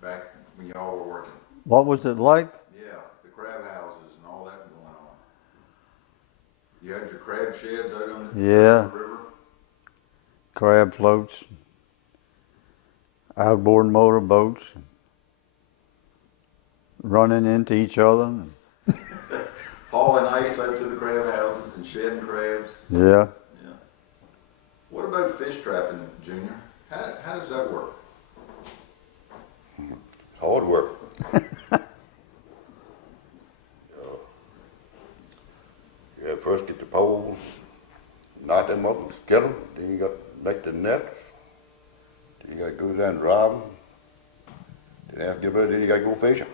back when y'all were working? What was it like? Yeah, the crab houses and all that going on. You had your crab sheds out on the river? Crab floats, outboard motor boats, running into each other. Hauling ice out to the crab houses and shedding crabs. Yeah. Yeah. What about fish trapping, Junior? How does that work? Hard work. You first get the poles, knot them up and skin them. Then you got to make the nets. Then you got to go down and drive them. Then after you get ready, then you got to go fishing.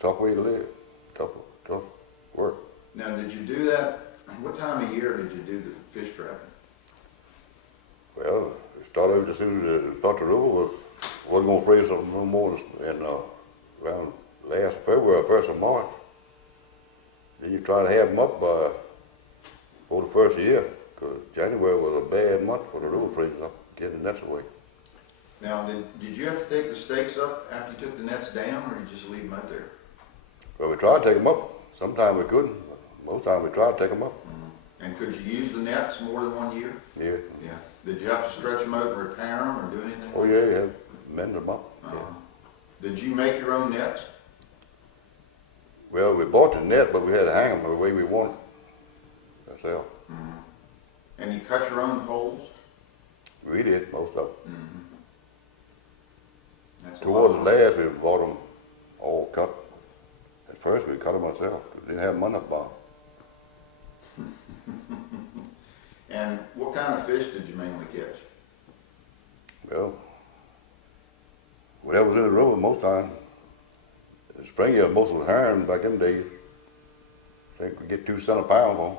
Tough way to live. Tough work. Now, did you do that? What time of year did you do the fish trapping? Well, it started out as soon as I thought the river wasn't going to freeze up no more in around last February, 1st of March. Then you try to have them up for the first year, because January was a bad month for the river freezing up, getting the nets away. Now, did you have to take the stakes up after you took the nets down, or did you just leave them out there? Well, we tried to take them up. Sometimes we couldn't. Most times we tried to take them up. Mm-hmm. And could you use the nets more than 1 year? Yeah. Yeah. Did you have to stretch them out and repair them or do anything? Oh yeah, you had to mend them up. Uh-huh. Yeah. Did you make your own nets? Well, we bought the net, but we had to hang them the way we wanted. That's all. Mm-hmm. And you cut your own poles? We did, most of them. Mm-hmm. That's Towards the last, we bought them all cut. At first, we cut them ourselves. We didn't have money to buy. And what kind of fish did you mainly catch? Well, whatever was in the river most time. In the spring, yeah, most of the herring back in the days. I think we get 2 cents a pound for them.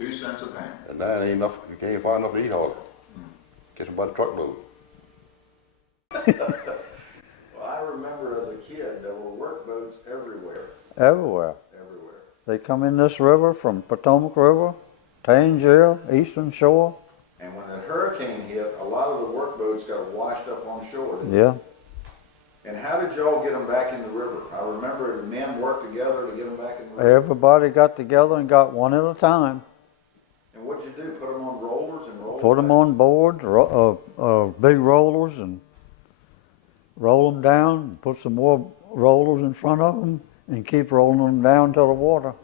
2 cents a pound. And now ain't enough, you can't find enough to eat hardly. Catch them by the truckload. Well, I remember as a kid, there were work boats everywhere. Everywhere. Everywhere. They come in this river from Potomac River, Tangier, Eastern Shore. And when a hurricane hit, a lot of the work boats got washed up on shore. Yeah. And how did y'all get them back in the river? I remember the men worked together to get them back in the river. Everybody got together and got one at a time. And what'd you do? Put them on rollers and roll Put them on board, big rollers, and roll them down, and put some more rollers in front of them, and keep rolling them down to the water.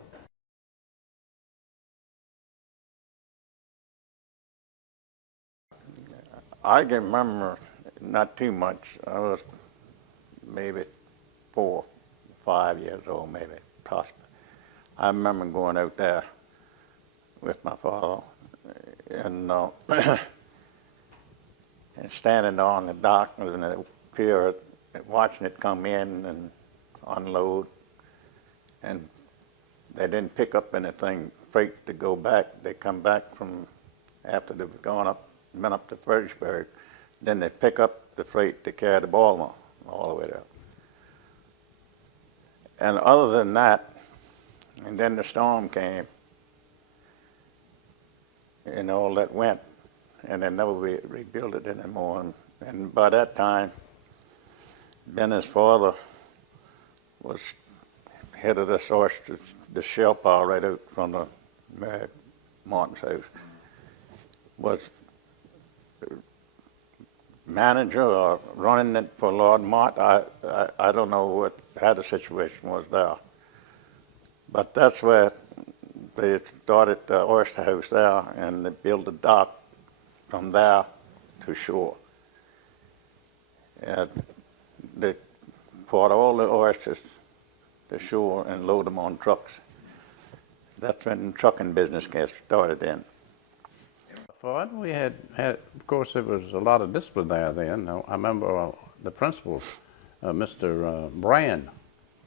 I can remember not too much. I was maybe 4, 5 years old, maybe, possibly. I remember going out there with my father and and standing on the dock and the pier, watching it come in and unload. And they didn't pick up anything freight to go back. They come back from after they've been up to Fredericksburg. Then they pick up the freight to carry to Baltimore all the way there. And other than that, and then the storm came, and all that went, and they never rebuilt it anymore. And by that time, Benny's father was head of the source, the shell pile right out from the Mary Martin's house, was manager or running it for Lord Mott. I don't know how the situation was there. But that's where they started the oyster house there, and they built a dock from there to shore. And they brought all the oysters to shore and load them on trucks. That's when the trucking business got started in. Fun. We had, of course, there was a lot of discipline there then. I remember the principal, Mr. Brand,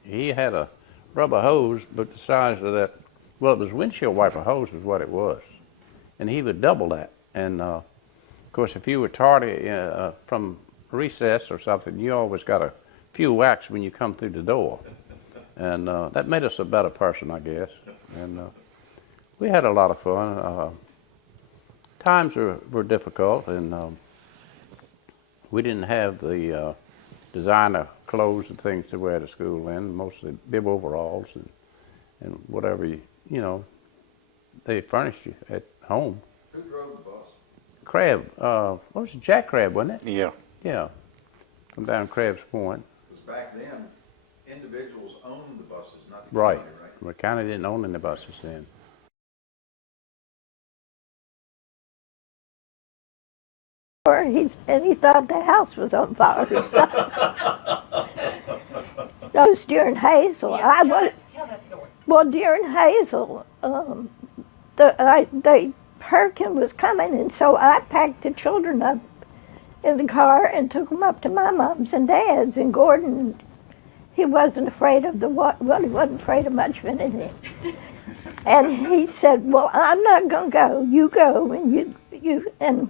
he had a rubber hose, but the size of that, well, it was windshield wiper hose was what it was. And he would double that. And of course, if you were tardy from recess or something, you always got a few whacks when you come through the door. And that made us a better person, I guess. And we had a lot of fun. Times were difficult, and we didn't have the designer clothes and things to wear to school in, mostly bib overalls and whatever they furnished you at home. Who drove the bus? Crab, what was it, Jack Crab, wasn't it? Yeah. Yeah, from down Crab's Point. Because back then, individuals owned the buses, not the Right. county, right? The county didn't own any buses then. And he thought the house was on fire. That was during Hazel. Tell that story. Well, during Hazel, the hurricane was coming, and so I packed the children up in the car and took them up to my mom's and dad's. And Gordon, he wasn't afraid of the water. Well, he wasn't afraid of much of anything. And he said, "Well, I'm not gonna go. You go, and and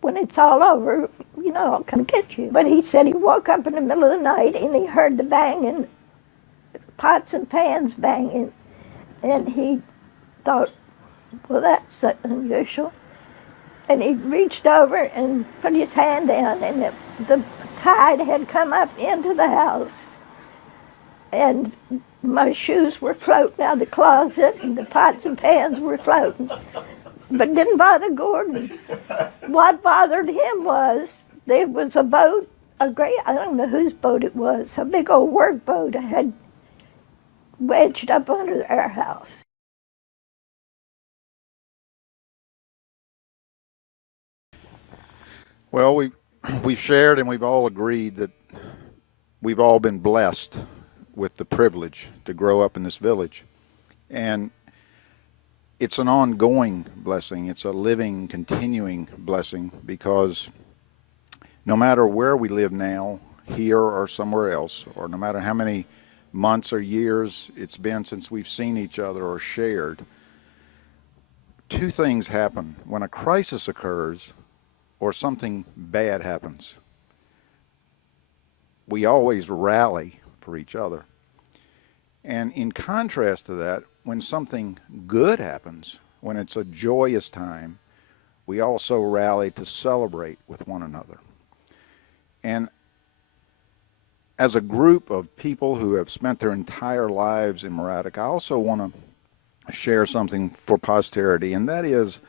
when it's all over, I'll come get you." But he said he woke up in the middle of the night and he heard the banging, pots and pans banging, and he thought, well, that's unusual. And he reached over and put his hand down, and the tide had come up into the house. And my shoes were floating out of the closet, and the pots and pans were floating. But it didn't bother Gordon. What bothered him was there was a boat, I don't know whose boat it was, a big old work boat had wedged up under our house. Well, we've shared and we've all agreed that we've all been blessed with the privilege to grow up in this village. And it's an ongoing blessing. It's a living, continuing blessing, because no matter where we live now, here or somewhere else, or no matter how many months or years it's been since we've seen each other or shared, two things happen. When a crisis occurs or something bad happens, we always rally for each other. And in contrast to that, when something good happens, when it's a joyous time, we also rally to celebrate with one another. And as a group of people who have spent their entire lives in Morattico, I also want to share something for posterity, and that is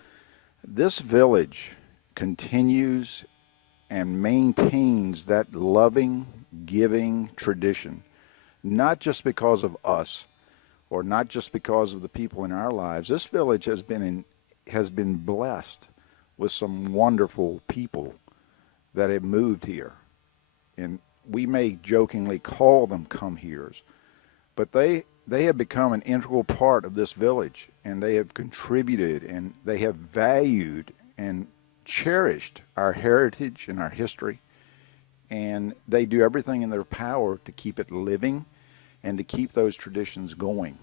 this village continues and maintains that loving, giving tradition, not just because of us, or not just because of the people in our lives. This village has been blessed with some wonderful people that have moved here. And we may jokingly call them come-heres, but they have become an integral part of this village, and they have contributed, and they have valued and cherished our heritage and our history, and they do everything in their power to keep it living and to keep those traditions going.